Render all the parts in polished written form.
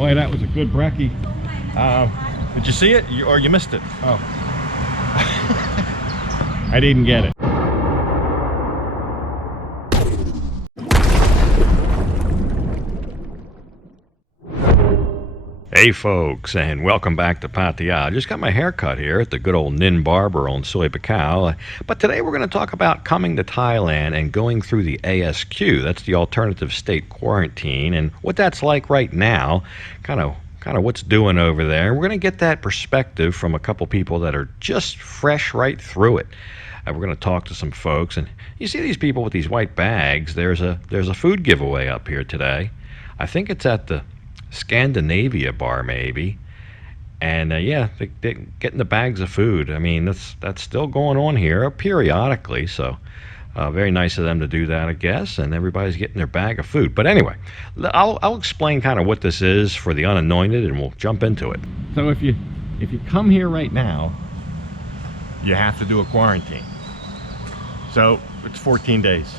Boy, that was a good brekkie. Did you see it, or you missed it? Oh. I didn't get it. Hey folks, and welcome back to Pattaya. I just got my hair cut here at the good old Nin Barber on Soy Pacao. But today we're going to talk about coming to Thailand and going through the ASQ. That's the alternative state quarantine, and what that's like right now, kind of what's doing over there. We're going to get that perspective from a couple people that are just fresh right through it. We're going to talk to some folks, and you see these people with these white bags. There's a food giveaway up here today. I think it's at the Scandinavia bar maybe, and yeah, they're getting the bags of food. I mean, that's still going on here periodically, so very nice of them to do that, I guess, and everybody's getting their bag of food. But anyway, I'll explain kind of what this is for the unanointed, and we'll jump into it. So if you come here right now, you have to do a quarantine. So it's 14 days.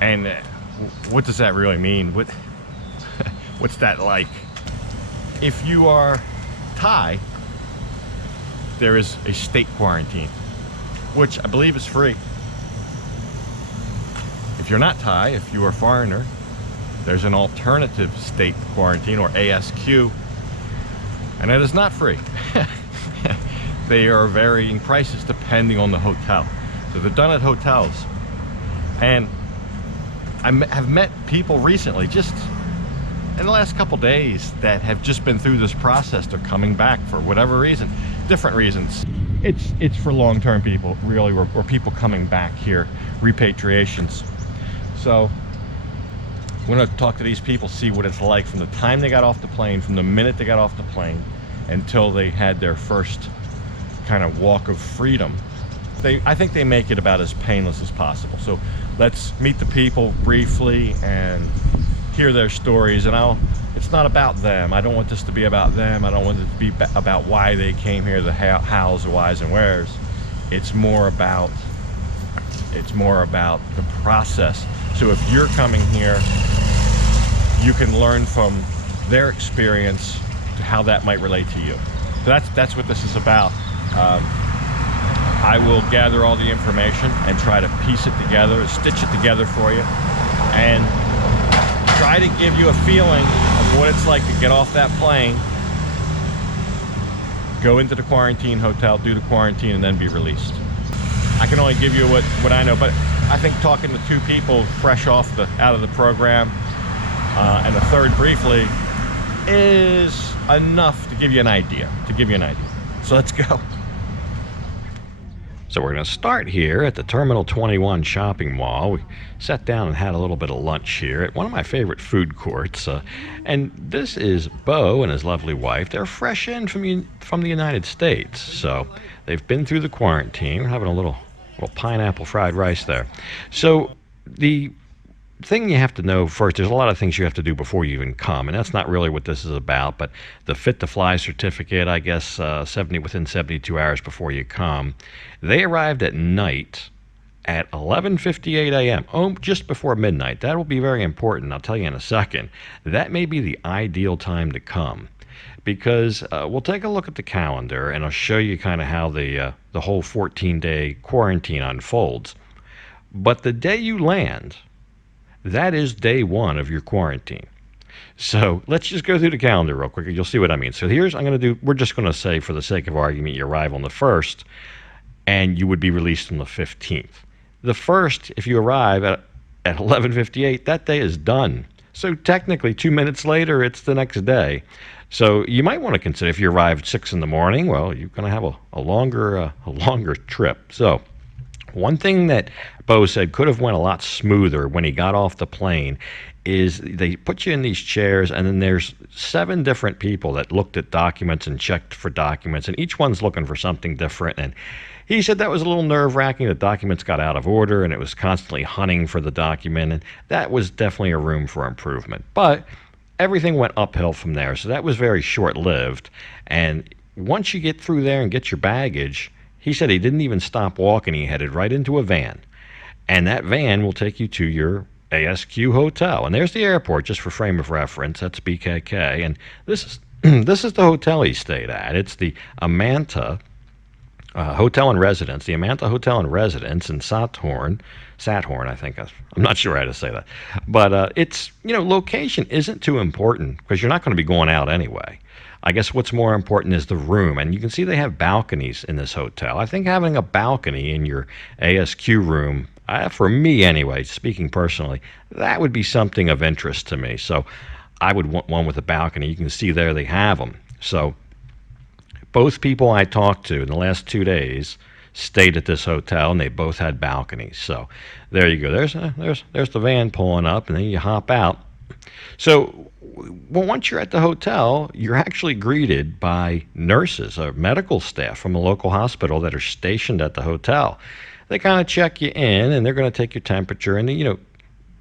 And what does that really mean? What's that like? If you are Thai, there is a state quarantine, which I believe is free. If you're not Thai, if you are a foreigner, there's an alternative state quarantine, or ASQ, and it is not free. They are varying prices depending on the hotel. So they're done at hotels. And I have met people recently, just in the last couple days, that have just been through this process. They're coming back for whatever reason, different reasons. It's for long-term people, really, or people coming back here, repatriations. So we're going to talk to these people, see what it's like from the time they got off the plane, from the minute they got off the plane until they had their first kind of walk of freedom. I think they make it about as painless as possible. So let's meet the people briefly and hear their stories. And it's not about them. I don't want this to be about them. I don't want it to be about why they came here, the hows, the whys, and wheres. It's more about the process. So if you're coming here, you can learn from their experience to how that might relate to you. So that's what this is about. I will gather all the information and try to piece it together, stitch it together for you, and try to give you a feeling of what it's like to get off that plane, go into the quarantine hotel, do the quarantine, and then be released. I can only give you what I know, but I think talking to two people fresh out of the program, and a third briefly, is enough to give you an idea. So let's go. So we're going to start here at the Terminal 21 shopping mall. We sat down and had a little bit of lunch here at one of my favorite food courts. And this is Bo and his lovely wife. They're fresh in from the United States. So they've been through the quarantine. We're having a little pineapple fried rice there. So the thing you have to know first, there's a lot of things you have to do before you even come, and that's not really what this is about. But the fit to fly certificate, I guess within 72 hours before you come. They arrived at night at 11:58 a.m. just before midnight. That will be very important. I'll tell you in a second. That may be the ideal time to come, because we'll take a look at the calendar, and I'll show you kind of how the whole 14-day quarantine unfolds. But the day you land, that is day one of your quarantine. So let's just go through the calendar real quick, and you'll see what I mean. So we're just going to say, for the sake of argument, you arrive on the 1st, and you would be released on the 15th. The 1st, if you arrive at 11:58, that day is done. So technically, 2 minutes later, it's the next day. So you might want to consider, if you arrive 6 in the morning, well, you're going to have a longer trip. So one thing that Bo said could have went a lot smoother when he got off the plane is they put you in these chairs, and then there's 7 different people that looked at documents and checked for documents, and each one's looking for something different. And he said that was a little nerve-wracking. The documents got out of order, and it was constantly hunting for the document, and that was definitely a room for improvement. But everything went uphill from there, so that was very short-lived. And once you get through there and get your baggage, he said he didn't even stop walking. He headed right into a van, and that van will take you to your ASQ Hotel. And there's the airport, just for frame of reference. That's BKK. And this is this is the hotel he stayed at. It's the Amanta Hotel and Residence, the Amanta Hotel and Residence in Sathorn, I think. I'm not sure how to say that. But it's, location isn't too important because you're not going to be going out anyway. I guess what's more important is the room. And you can see they have balconies in this hotel. I think having a balcony in your ASQ room, for me anyway, speaking personally, that would be something of interest to me. So I would want one with a balcony. You can see there they have them. So both people I talked to in the last 2 days stayed at this hotel, and they both had balconies. So there you go. There's the van pulling up, and then you hop out. So once you're at the hotel, you're actually greeted by nurses or medical staff from a local hospital that are stationed at the hotel. They kind of check you in, and they're going to take your temperature, and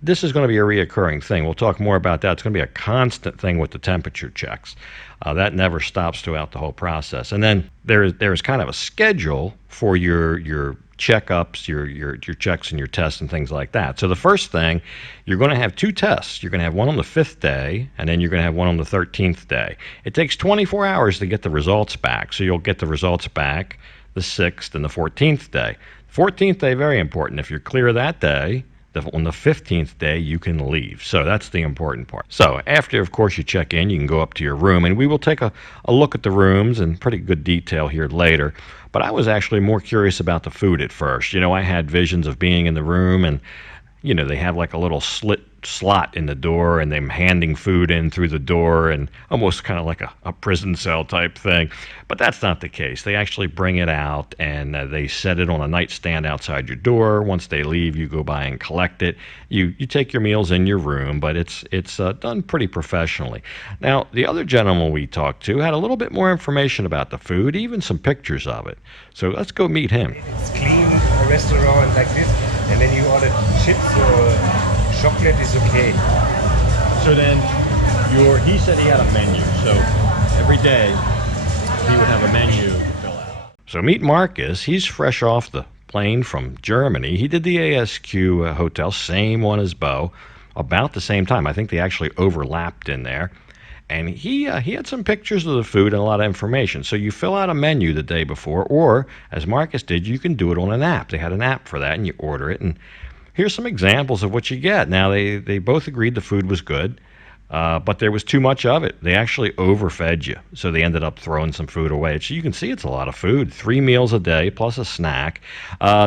this is going to be a reoccurring thing. We'll talk more about that. It's going to be a constant thing with the temperature checks. That never stops throughout the whole process. And then there's kind of a schedule for your checkups, your checks and your tests and things like that. So the first thing, you're going to have 2 tests. You're going to have one on the 5th day, and then you're going to have one on the 13th day. It takes 24 hours to get the results back. So you'll get the results back the 6th and the 14th day. 14th day, very important. If you're clear that day, on the 15th day, you can leave. So that's the important part. So after, of course, you check in, you can go up to your room, and we will take a look at the rooms in pretty good detail here later. But I was actually more curious about the food at first. I had visions of being in the room, and they have like a little slot in the door, and them handing food in through the door, and almost kind of like a prison cell type thing. But that's not the case. They actually bring it out, and they set it on a nightstand outside your door. Once they leave, you go by and collect it. You take your meals in your room, but it's done pretty professionally. Now, the other gentleman we talked to had a little bit more information about the food, even some pictures of it. So let's go meet him. It's clean, a restaurant like this, and then you order chips or chocolate is okay. So then, he said he had a menu. So every day, he would have a menu to fill out. So meet Marcus. He's fresh off the plane from Germany. He did the ASQ Hotel, same one as Bo, about the same time. I think they actually overlapped in there. And he had some pictures of the food and a lot of information. So you fill out a menu the day before, or as Marcus did, you can do it on an app. They had an app for that, and you order it. And here's some examples of what you get. Now, they both agreed the food was good, but there was too much of it. They actually overfed you, so they ended up throwing some food away. So you can see it's a lot of food, 3 meals a day plus a snack.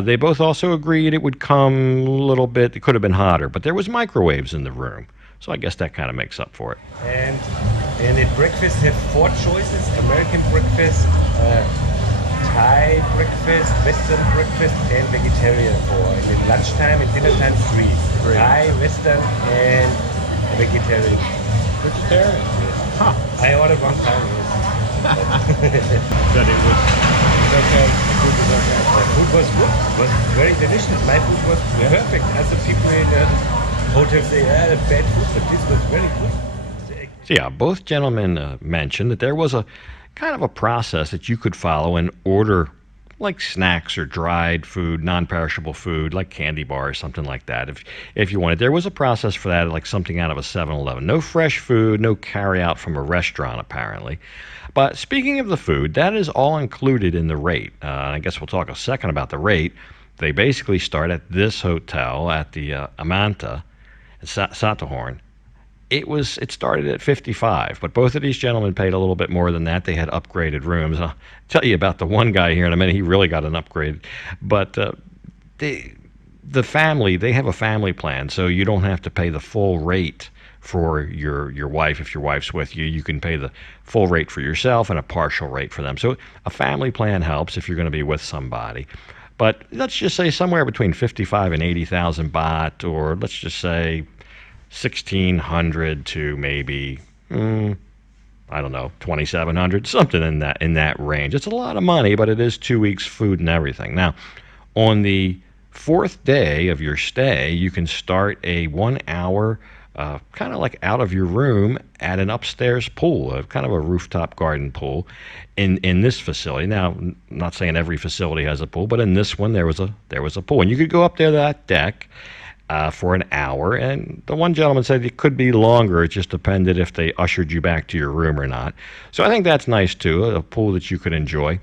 They both also agreed it would come a little bit, it could have been hotter, but there was microwaves in the room. So I guess that kind of makes up for it. And at breakfast have 4 choices: American breakfast, Thai breakfast, Western breakfast, and vegetarian 4. And at lunchtime and dinner time 3. Thai, Western, and vegetarian. Vegetarian? Yes. Huh. I ordered one time, yes. Said it was okay. The food was okay. The food was good. It was very delicious. My food was perfect. Other people in the hotel say, bad food, but this was very good. So yeah, both gentlemen mentioned that there was a kind of a process that you could follow and order like snacks or dried food, non-perishable food, like candy bars, something like that. If you wanted, there was a process for that, like something out of a 7-Eleven. No fresh food, no carry out from a restaurant, apparently. But speaking of the food, that is all included in the rate. I guess we'll talk a second about the rate. They basically start at this hotel at the Amanta, Sathorn. It started at 55, but both of these gentlemen paid a little bit more than that. They had upgraded rooms. I'll tell you about the one guy here in a minute. He really got an upgrade. But the family, they have a family plan, so you don't have to pay the full rate for your wife. If your wife's with you, you can pay the full rate for yourself and a partial rate for them. So a family plan helps if you're going to be with somebody. But let's just say somewhere between 55 and 80,000 baht, or let's just say 1,600 to maybe, I don't know, 2,700, something in that range. It's a lot of money, but it is 2 weeks food and everything. Now, on the 4th day of your stay, you can start a 1-hour kind of like out of your room at an upstairs pool, kind of a rooftop garden pool in this facility. Now, I'm not saying every facility has a pool, but in this one there was a pool, and you could go up there to that deck for an hour. And the one gentleman said it could be longer. It just depended if they ushered you back to your room or not. So I think that's nice too, a pool that you could enjoy.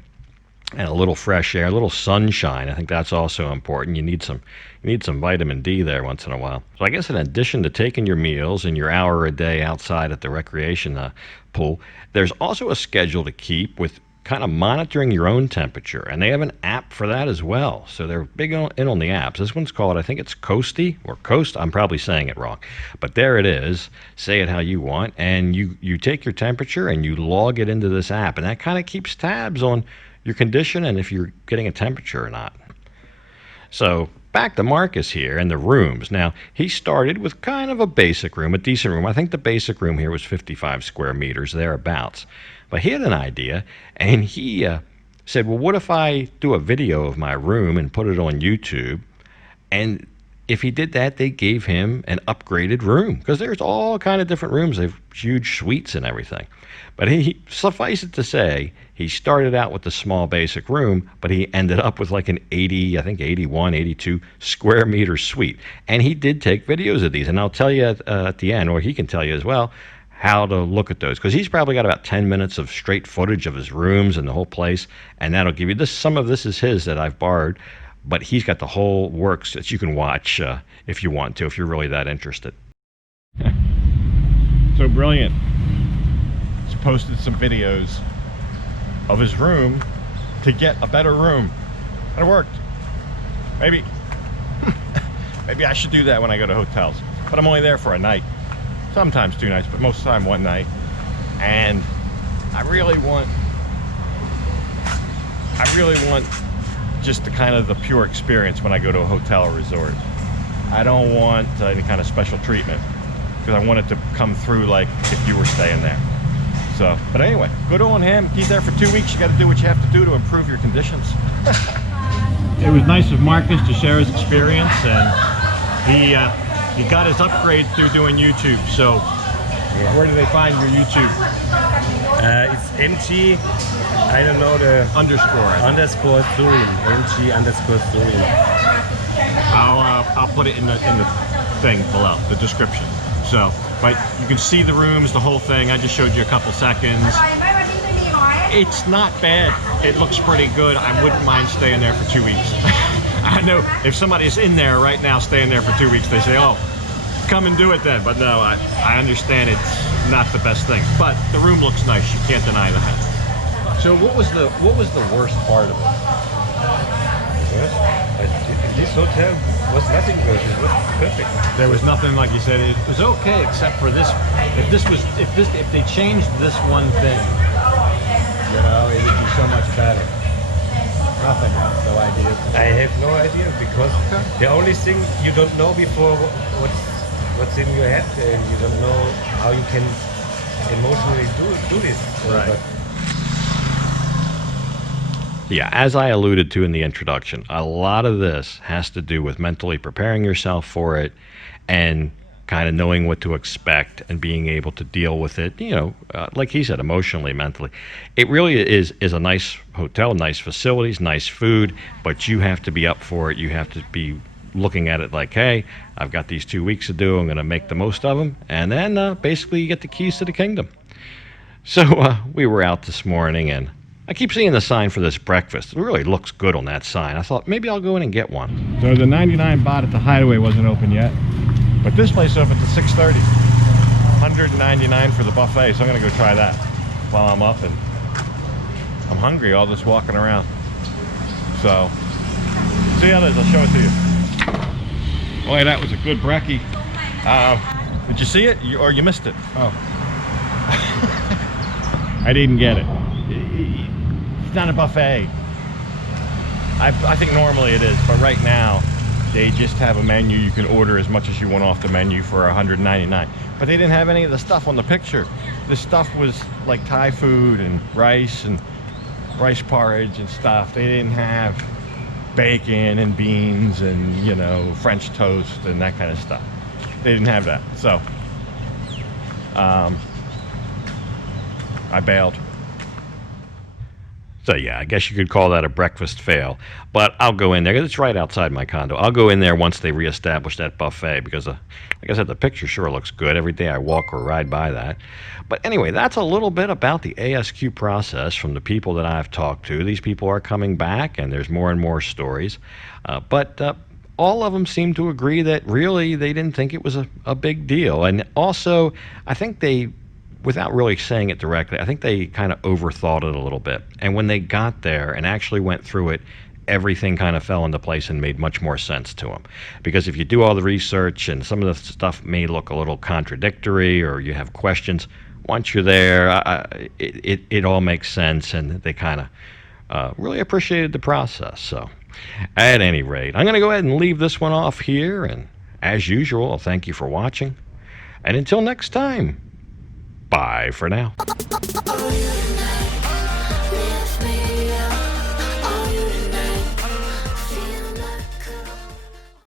And a little fresh air, a little sunshine. I think that's also important. You need some vitamin D there once in a while. So I guess in addition to taking your meals and your hour a day outside at the recreation pool, there's also a schedule to keep with kind of monitoring your own temperature. And they have an app for that as well. So they're big in on the apps. This one's called, I think it's Coasty or Coast. I'm probably saying it wrong. But there it is. Say it how you want. And you take your temperature and you log it into this app. And that kind of keeps tabs on your condition and if you're getting a temperature or not. So back to Marcus here and the rooms. Now, he started with kind of a basic room, a decent room. I think the basic room here was 55 square meters, thereabouts. But he had an idea, and he said, well, what if I do a video of my room and put it on YouTube? And if he did that, they gave him an upgraded room, because there's all kind of different rooms. They have huge suites and everything. But he suffice it to say, he started out with the small basic room, but he ended up with like an 80, I think 81, 82 square meter suite. And he did take videos of these. And I'll tell you at the end, or he can tell you as well, how to look at those. Because he's probably got about 10 minutes of straight footage of his rooms and the whole place. And that'll give you this. Some of this is his that I've borrowed. But he's got the whole works that you can watch if you want to, if you're really that interested. So brilliant. He's posted some videos of his room to get a better room. And it worked. Maybe I should do that when I go to hotels. But I'm only there for a night. Sometimes 2 nights, but most of the time 1 night. And I really want just the kind of the pure experience when I go to a hotel or resort. I don't want any kind of special treatment, because I want it to come through like if you were staying there. So, but anyway, good on him. He's there for 2 weeks. You got to do what you have to do to improve your conditions. It was nice of Marcus to share his experience, and he got his upgrade through doing YouTube. So, where do they find your YouTube? It's MG, I don't know the underscore Thurin, MG_Thurin. I'll put it in the thing below, the description. So, but you can see the rooms, the whole thing. I just showed you a couple seconds. It's not bad. It looks pretty good. I wouldn't mind staying there for 2 weeks. I know if somebody's in there right now staying there for 2 weeks, they say, oh, come and do it then. But no, I understand it's not the best thing. But the room looks nice. You can't deny that. So what was the worst part of it? This hotel was nothing good. It was perfect. There was nothing, like you said. It was okay except for this. If they changed this one thing, you know, it would be so much better. Nothing. No idea. I have no idea, because the only thing you don't know before what's in your head, and you don't know how you can emotionally do this. Right. But Yeah, as I alluded to in the introduction, a lot of this has to do with mentally preparing yourself for it and kind of knowing what to expect and being able to deal with it, you know, like he said, emotionally, mentally. It really is a nice hotel, nice facilities, nice food, but you have to be up for it. You have to be looking at it like, hey, I've got these 2 weeks to do. I'm going to make the most of them. And then basically you get the keys to the kingdom. So we were out this morning, and I keep seeing the sign for this breakfast. It really looks good on that sign. I thought maybe I'll go in and get one. So the 99 baht at the Hideaway wasn't open yet, but this place opened at 6:30. 199 for the buffet, so I'm gonna go try that while I'm up, and I'm hungry all this walking around. So see how it is. I'll show it to you. Boy, that was a good brekkie. Did you see it, or you missed it? Oh, I didn't get it. It's not a buffet. I think normally it is, but right now they just have a menu. You can order as much as you want off the menu for 199. But they didn't have any of the stuff on the picture. The stuff was like Thai food and rice porridge and stuff. They didn't have bacon and beans and, you know, French toast and that kind of stuff. They didn't have that. So I bailed. So yeah, I guess you could call that a breakfast fail. But I'll go in there. It's right outside my condo. I'll go in there once they reestablish that buffet because, like I said, the picture sure looks good. Every day I walk or ride by that. But anyway, that's a little bit about the ASQ process from the people that I've talked to. These people are coming back, and there's more and more stories. But all of them seem to agree that really they didn't think it was a big deal. And also, I think they, without really saying it directly, I think they kind of overthought it a little bit. And when they got there and actually went through it, everything kind of fell into place and made much more sense to them. Because if you do all the research and some of the stuff may look a little contradictory or you have questions, once you're there, it all makes sense, and they kind of really appreciated the process. So at any rate, I'm going to go ahead and leave this one off here. And as usual, thank you for watching. And until next time, bye for now.